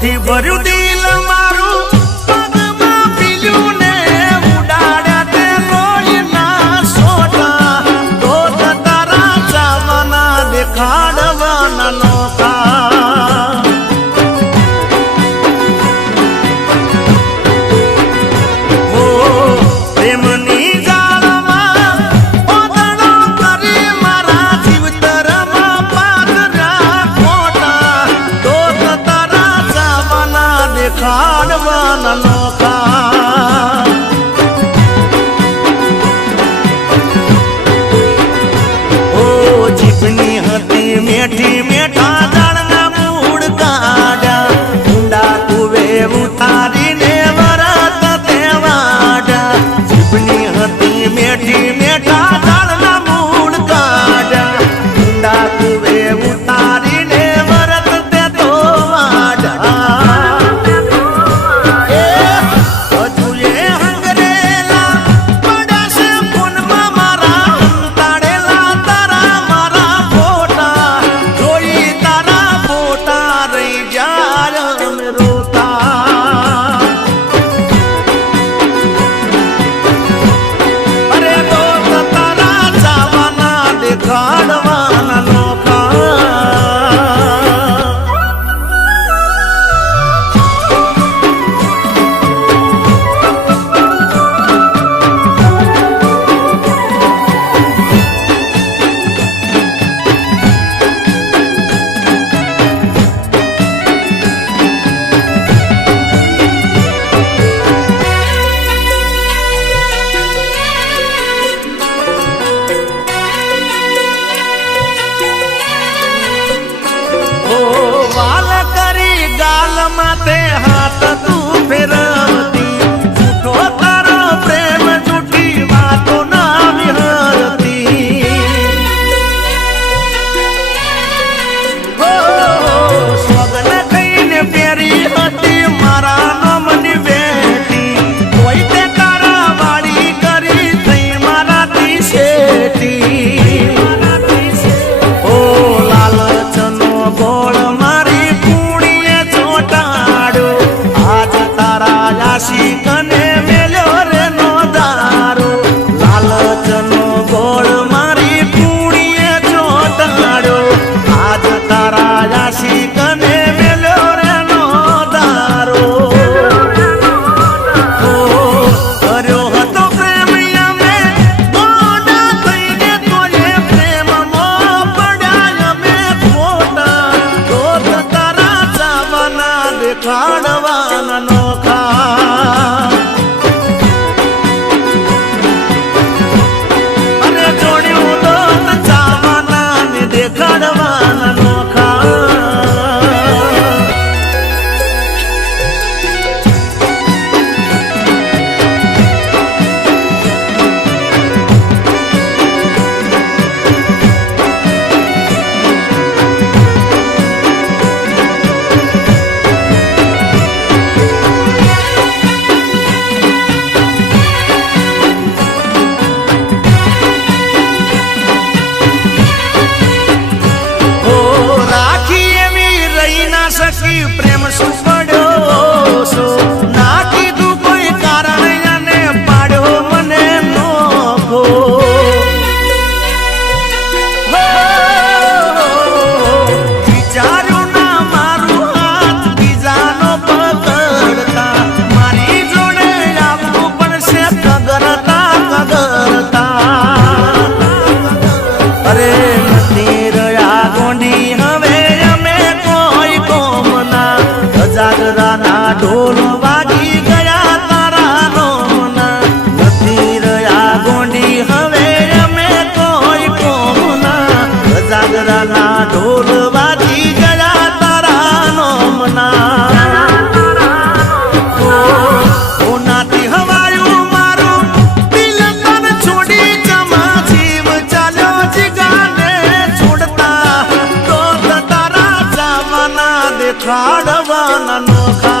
થી ભર્યું દિલ મારું પગમાં પીલ્યું ને ઉડાડ્યા તે લોહીના સોટા તો તારા ચાવના દેખાડવાના નોખા હો પ્રેમની જાળમાં ઓદણો કરી મારા જીવતરમાં પાદરા ખોટા તો તારા ચાવના દેખાડવાના નોખા ઓ જીભની હતી મેઠી મેઠા જાળના મૂળ કાઢ્યા ઊંડા કુવે ઉતારીને વરત દેવાડ્યા જીભની હતી મેઠી મેઠા જાળના મૂળ કાઢ્યા ઊંડા કુવે ઉતારીને વરત દેતો વાડ્યા હજુએ હંગરેલા પડ્યા છે ફોનમાં મારા અંતાડેલા તારા મારા ફોટા જોઈ તારા ફોટા રહી જાય અમે રોતા અરે દોસ્ત તારા ચાવાના દેખાડવાના નોખા ઓ વાલ કરી ગાલમાં તે હાથ તું ફેરવતી જૂઠો તારો પ્રેમ જૂઠી વાતો ના વિહરતી હો સ્વગન થઈને પેરી હતી મારા નમની બેટી કોઈ તે તારા વાળી કરી થઈ મારાથી શેટી ઓ લાલચનો ગોળ મારી કુણીએ ચોટાડ્યો આજ તારા આશિકને મેલ્યો રે નો દારો લાલચનો ગોળ મારી કુણીએ ચોટાડ્યો આજ તારા આશિકને મેલ્યો રે નો દારો ઓ કર્યો હતો પ્રેમ અમે મોડા થઈને તોય પ્રેમમાં પડ્યા અમે ખોટા તો તારા ચાવના દેખાડવાના નોખા અને જોડ્યું દોત ચાવના ને દેખાડવાના નોખા ઓ રાખી એવી રહી ના શકી પ્રેમ શું પડ્યો છો ના કીધું કોઈ કારણ અને પાડ્યો મને નોખો વિચાર્યું ના મારું હાથ બીજાનો પકડતા મારી જોડે આવવું પડશે કગરતા કગરતા અરે નથી રહ્યા ગોંડી હવે અમે કોઈ કોમના જાગરાના ઢોલ વાગી ગયા તારા નોમના નથી રહ્યા ગોંડી હવે અમે કોઈ કોમના જાગરાના ઢોલ વાગી ગયા તારા નોમના ઓ નાથી હવાયું મારું દિલ તન છોડી જમા જીવ ચાલ્યો જીગાને છોડતા તો તારા ચાવના દેખાડવાના નોખા